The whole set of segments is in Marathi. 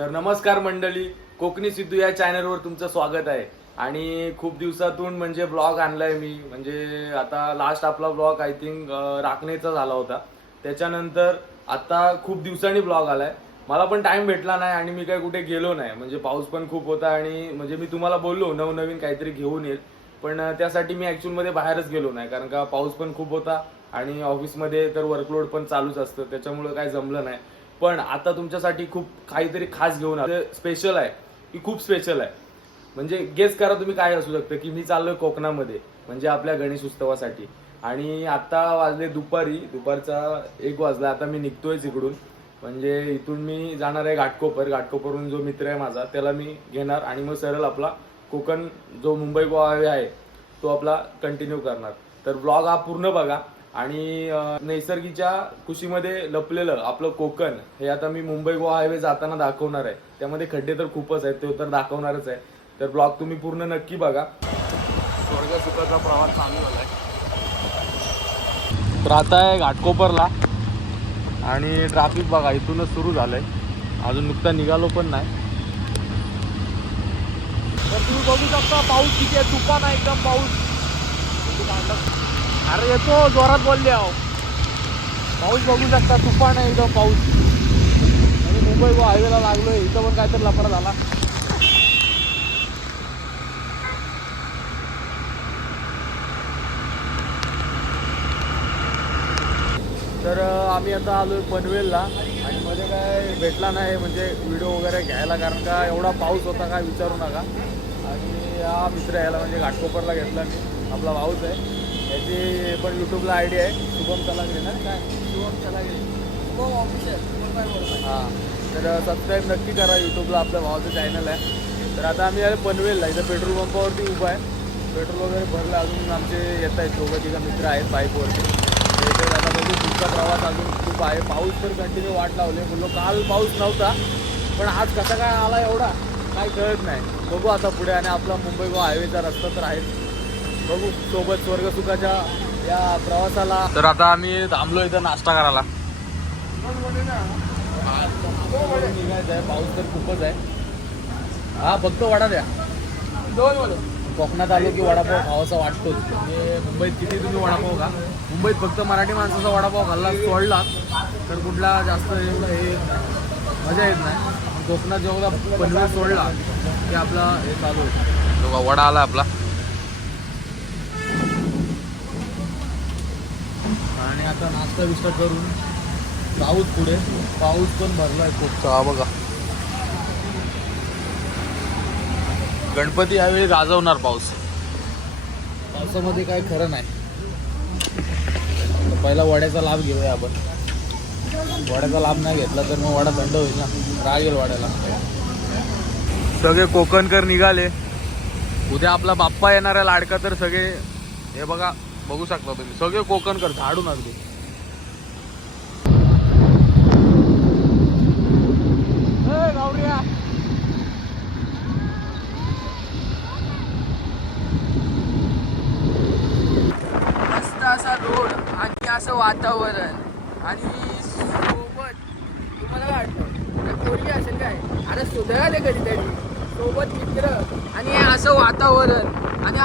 तर नमस्कार मंडळी, कोकणी सिद्धू या चॅनलवर तुमचं स्वागत आहे. आणि खूप दिवसातून म्हणजे ब्लॉग आणलाय मी. म्हणजे आता लास्ट आपला ब्लॉग आय थिंक राखणेचा झाला होता. त्याच्यानंतर आता खूप दिवसांनी ब्लॉग आलाय. मला पण टाइम भेटला नाही आणि मी काही कुठे गेलो नाही. म्हणजे पाऊस पण खूप होता आणि म्हणजे मी तुम्हाला बोललो नवनवीन काहीतरी घेऊन येईल, पण त्यासाठी मी ऍक्च्युअल मध्ये बाहेरच गेलो नाही, कारण का पाऊस पण खूप होता आणि ऑफिसमध्ये तर वर्कलोड पण चालूच असतं, त्याच्यामुळे काय जमलं नाही. पण आता तुमच्यासाठी खूप काहीतरी खास घेऊन आलो. स्पेशल आहे की खूप स्पेशल आहे. म्हणजे गेस करा तुम्ही काय असू शकतं, की मी चाललोय कोकणामध्ये म्हणजे आपल्या गणेश उत्सवासाठी. आणि आता वाजले दुपारचा 1 वाजला. आता मी निघतोय इकडून. म्हणजे इथून मी जाणार आहे घाटकोपरवरून जो मित्र आहे माझा त्याला मी घेणार आणि मग सरळ आपला कोकण जो मुंबई गोवा हायवे आहे तो आपला कंटिन्यू करणार. तर ब्लॉग हा पूर्ण बघा. आणि नैसर्गिकच्या कुशीमध्ये लपलेलं आपलं कोकण हे आता मी मुंबई गोवा हायवे जाताना दाखवणार आहे. त्यामध्ये खड्डे तर खूपच आहेत, ते तर दाखवणारच आहे. तर ब्लॉग तुम्ही पूर्ण नक्की बघा. स्वर्ग सुखाचा प्रवास चालू झालाय. तर आता आहे घाटकोपरला आणि ट्रॅफिक बघा इथूनच सुरू झालंय. अजून नुकता निघालो पण नाही. तर तुम्ही बघू शकता पाऊस किती आहे. तुफान आहे एकदम पाऊस. अरे येतो जोरात बोलले आहो. पाऊस बघू शकता, तुफान आहे एकदम पाऊस. आणि मुंबई गोवा हायवेला लागलोय. इथं पण काहीतरी लफडा झाला. तर आम्ही आता आलोय पनवेलला आणि मध्ये काय भेटला नाही म्हणजे व्हिडिओ वगैरे घ्यायला, कारण का एवढा पाऊस होता काय विचारू नका. आणि हा मित्र यायला म्हणजे घाटकोपरला घेतला मी. आपला भाऊच आहे. याची पण यूट्यूबला आयडी आहे शुभम चलागरे ना, काय शुभम चलागरे, शुभम ऑफिशियल. हां, तर सबस्क्राईब नक्की करा. यूट्यूबला आपल्या भावाचं चॅनल आहे. तर आता आम्ही आले पनवेलला. इथं पेट्रोल पंपावरती उभा आहे. पेट्रोल वगैरे भरलं. अजून आमचे येत आहेत दोघं तिघं मित्र आहेत बाईकवरती. तर आता बघू पुढचा प्रवास अजून खूप आहे. पाऊस तर कंटिन्यू वाट लावले. बोललो काल पाऊस नव्हता, पण आज कसा काय आला एवढा काय कळत नाही. बघू आता पुढे. आणि आपला मुंबई गोवा हायवेचा रस्ता तर आहेच. बघू सोबत स्वर्गसुखाच्या या प्रवासाला. तर आता आम्ही थांबलो इथं नाश्ता करायला. निघायचं आहे. पाऊस तर खूपच आहे. हा फक्त वडा द्या. कोकणात आलो की वडापाव खावासा वाटतोच. म्हणजे मुंबईत किती तुम्ही वडापाव खा, मुंबईत फक्त मराठी माणसाचा वडापाव खाल्ला सोडला तर कुठला जास्त एवढं हे मजा येत नाही. कोकणात जेवढा पनवेल सोडला की आपला हे चालू होतं. वडा आला आपला. आणि आता नाश्ता बिस्टा करून जाऊच पुढे. पाऊस पण भरलाय खूप. बघा गणपती यावेळी गाजवणार पाऊस. पावसामध्ये काय खरं नाही. पहिला वड्याचा लाभ घेऊया आपण. वड्याचा लाभ नाही घेतला तर मग वडा थंड होईल ना, राग येईल वड्याला. सगळे कोकणकर निघाले. उद्या आपला बाप्पा येणार आहे लाडका. तर सगळे हे बघा बघू शकता तुम्ही, सगळे कोकणकर झाडून अगदी. असा रोड आणि असं वातावरण आणि सोबत तुम्हाला काय वाटतं पोरगी असेल काय, आता सुधारले कधीतरी सोबत मित्र आणि असं वातावरण आणि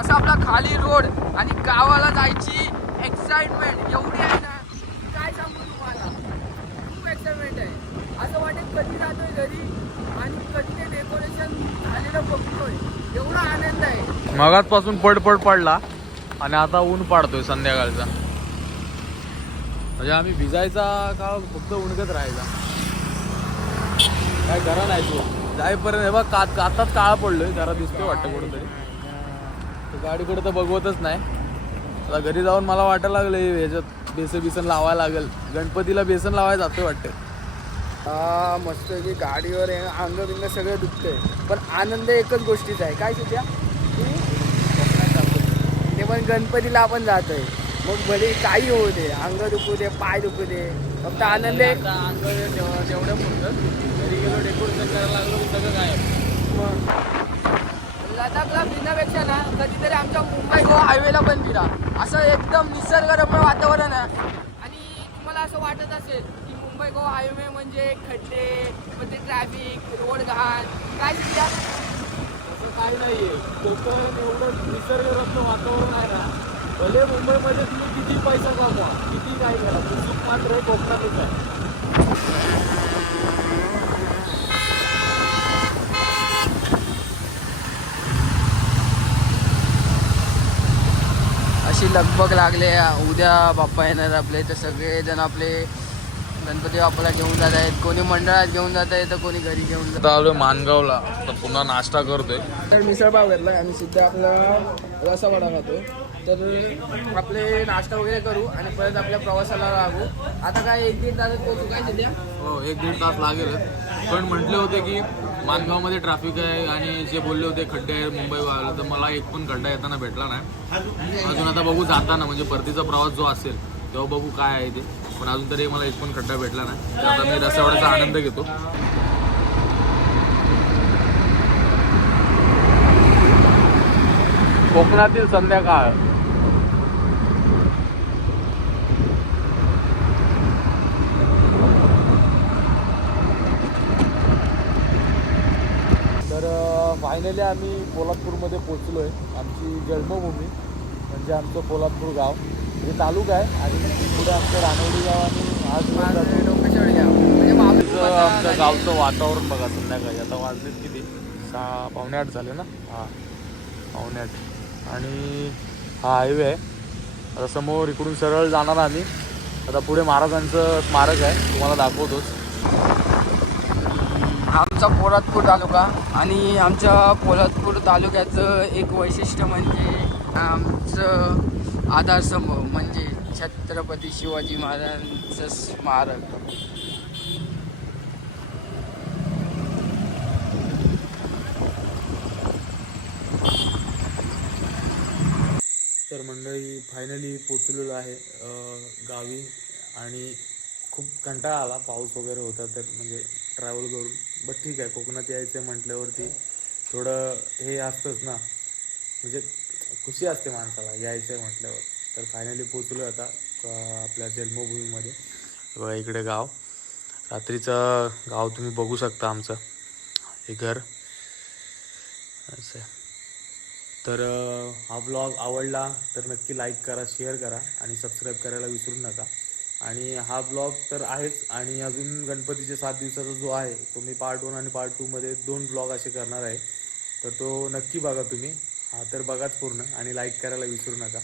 असं आपला खाली रोड आणि गावाला जायची एक्साइटमेंट एवढी आहे ना, काय सांगू तुम्हाला. खूप एक्साइटमेंट आहे. असं वाटेल कधी जातोय घरी आणि कधी ते डेकोरेशन झालेलं बघतोय. एवढा आनंद आहे. मगाचपासून पड पडला आणि आता ऊन पाडतोय संध्याकाळचा. म्हणजे आम्ही भिजायचा का फक्त उणगत राहायचा, काय खरं नाही. तो जाईपर्यंत हे बघ आताच काळा पडलोय. जरा दिसतोय वाटतं कुठंतरी. गाडीकडे तर बघवतच नाही. आता घरी जाऊन मला वाटायला लागलं ह्याच्यात बेसन लावायला लागेल. गणपतीला बेसन लावायला जातोय वाटतं. हा मस्त की गाडीवर अंग बिंग सगळं दुखतंय, पण आनंद एकच गोष्टीचा आहे. काय तुझ्या ते पण गणपतीला आपण जातोय. मग भले काही होऊ दे, अंग दुखू दे, पाय दुखू दे, फक्त आनंद आहे. अंग तेवढ्या पुरतं. घरी गेलो डेकोरेशन करायला लागलो की सगळं काय. मग लडाखला फिरण्यापेक्षा ना कधीतरी आमच्या मुंबई गोवा हायवेला पण फिरा. असं एकदम निसर्गरम्य वातावरण आहे. आणि तुम्हाला असं वाटत असेल की मुंबई गोवा हायवे म्हणजे खड्डे, मग ते ट्रॅफिक, नाहीये. कोकण एवढं निसर्गरम्य वातावरण आहे ना, भले मुंबईमध्ये तुम्ही किती पैसा कमवा, किती काय करा, सुख मात्र हे कोकणातच आहे. अशी लगबग लागले. उद्या बाप्पा येणार आपले, तर सगळेजण आपले गणपती बाप्पाला घेऊन जात आहेत. कोणी मंडळात घेऊन जात आहे तर कोणी घरी घेऊन जात. आता आलोय मानगावला, तर पुन्हा नाश्ता करतोय. तर मिसळपाव घेतला आणि सिद्ध आपला रसावडा खातो. तर आपले नाश्ता वगैरे करू आणि परत आपल्या प्रवासाला लागू. आता काय 1-1.5 तासात पोहोचू काय सध्या? हो, 1-1.5 तास लागेल. पण म्हटले होते की मानगावमध्ये ट्रॅफिक आहे आणि जे बोलले होते खड्डे आहे मुंबईला, तर मला एक पण खड्डा येताना भेटला नाही अजून. आता बघू जाताना, म्हणजे परतीचा प्रवास जो असेल तेव्हा बघू काय आहे ते. पण अजून तरी मला एक पण खड्डा भेटला नाही. तर आता मी रसावड्याचा आनंद घेतो. कोकणातील संध्याकाळ. तर फायनली आम्ही पोलादपूरमध्ये पोचलो आहे. आमची जन्मभूमी म्हणजे आमचं पोलादपूर गाव हे तालुका आहे आणि पुढे आमचं रानवडी गाव आणि डोंगरेश्वर गाव म्हणजे आमचं गावचं वातावरण बघा संध्याकाळी. आता वाजलेत किती, 6 पावणे 8 झाले ना. हां, पावणे 8. आणि हा हायवे आहे. आता समोर इकडून सरळ जाणार आम्ही. आता पुढे महाराजांचं स्मारक आहे, तुम्हाला दाखवतोच. आमचा पोलादपूर तालुका आणि आमच्या पोलादपूर तालुक्याचं एक वैशिष्ट्य म्हणजे आमचं आधारस्तंभ म्हणजे छत्रपती शिवाजी महाराजांचं स्मारक. तर मंडळी फायनली पोचलेलो आहे गावी. आणि खूप कंटाळा आला, पाऊस वगैरे होता तर म्हणजे ट्रॅव्हल करून. बट ठीक आहे, कोकणात यायचं म्हटल्यावरती थोडं हे असतंच ना, म्हणजे खुशी असते माणसाला यायचं आहे म्हटल्यावर. तर फायनली पोचलो आता आपल्या जन्मभूमीमध्ये. बघा इकडे गाव, रात्रीचं गाव तुम्ही बघू शकता. आमचं हे घर असं आहे. तर हा ब्लॉग आवडला तर नक्की लाईक करा, शेअर करा आणि सबस्क्राईब करायला विसरू नका. आणि हा ब्लॉग तर आहेच, आणि अजून गणपतीचे 7 दिवसाचा जो आहे तो मी पार्ट 1 आणि पार्ट 2 मध्ये 2 ब्लॉग असे करणार आहे. तर तो नक्की बघा तुम्ही. हा तर बघाच पूर्ण आणि लाईक करायला विसरू नका.